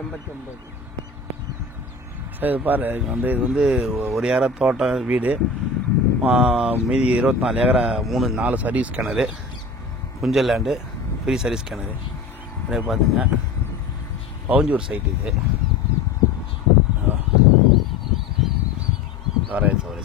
89. Sir இது பாரு, இது வந்து ஒரு ஏக்கரா தோட்டம் வீடு, மீதி 24 ஏக்கரா 4 சர்வீஸ் கிணறு, புஞ்சல் லேண்டு, ஃப்ரீ சர்வீஸ் கிணறு. அப்படியே பார்த்துங்க, பவுஞ்சூர் சைட்டு இது. வரேன் சார்.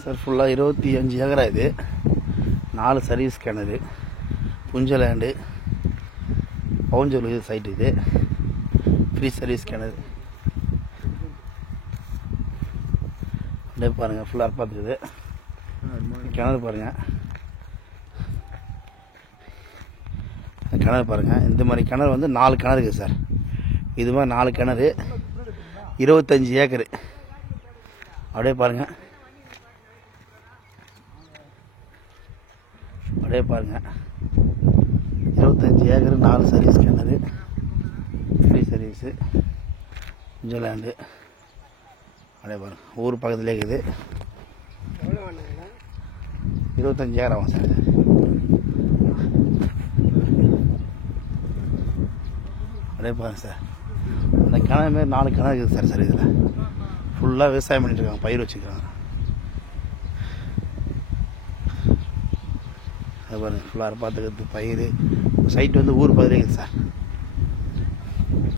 சார் ஃபுல்லாக 25 ஏக்கரா இது, 4 சர்வீஸ் கிணறு, புஞ்ச லேண்டு, பவுஞ்சூர் சைட்டு இது, ஃப்ரீ சர்வீஸ் கிணறு. அப்படியே பாருங்கள், ஃபுல்லாக பார்த்துக்குது கிணறு பாருங்கள். கிணறு பாருங்கள், இந்த மாதிரி கிணறு வந்து 4 கிணறு இருக்குது சார். இது மாதிரி 4 கிணறு, 25 ஏக்கரு. அப்படியே பாருங்கள், அப்படியே பாருங்கள், 25 ஏக்கரு, 4 சர்வீஸ் கிணறு, ஃப்ரீ சர்வீஸு, கொஞ்சம் லேண்டு. அப்படியே பாருங்கள், ஊர் பக்கத்துலேயே இருக்குது. 25 ஏக்கர் ஆகும் சார். அப்படியே பாருங்கள் சார், அந்த கிணறு மாரி 4 கிணறு இருக்குது சார். இதில் ஃபுல்லாக விவசாயம் பண்ணிட்டுருக்காங்க, பயிர் வச்சுருக்காங்க. அது பாருங்கள், ஃபுல்லாக பார்த்துக்கிறது பயிர். சைட்டு வந்து ஊர் பகுதியே இருக்குது சார்.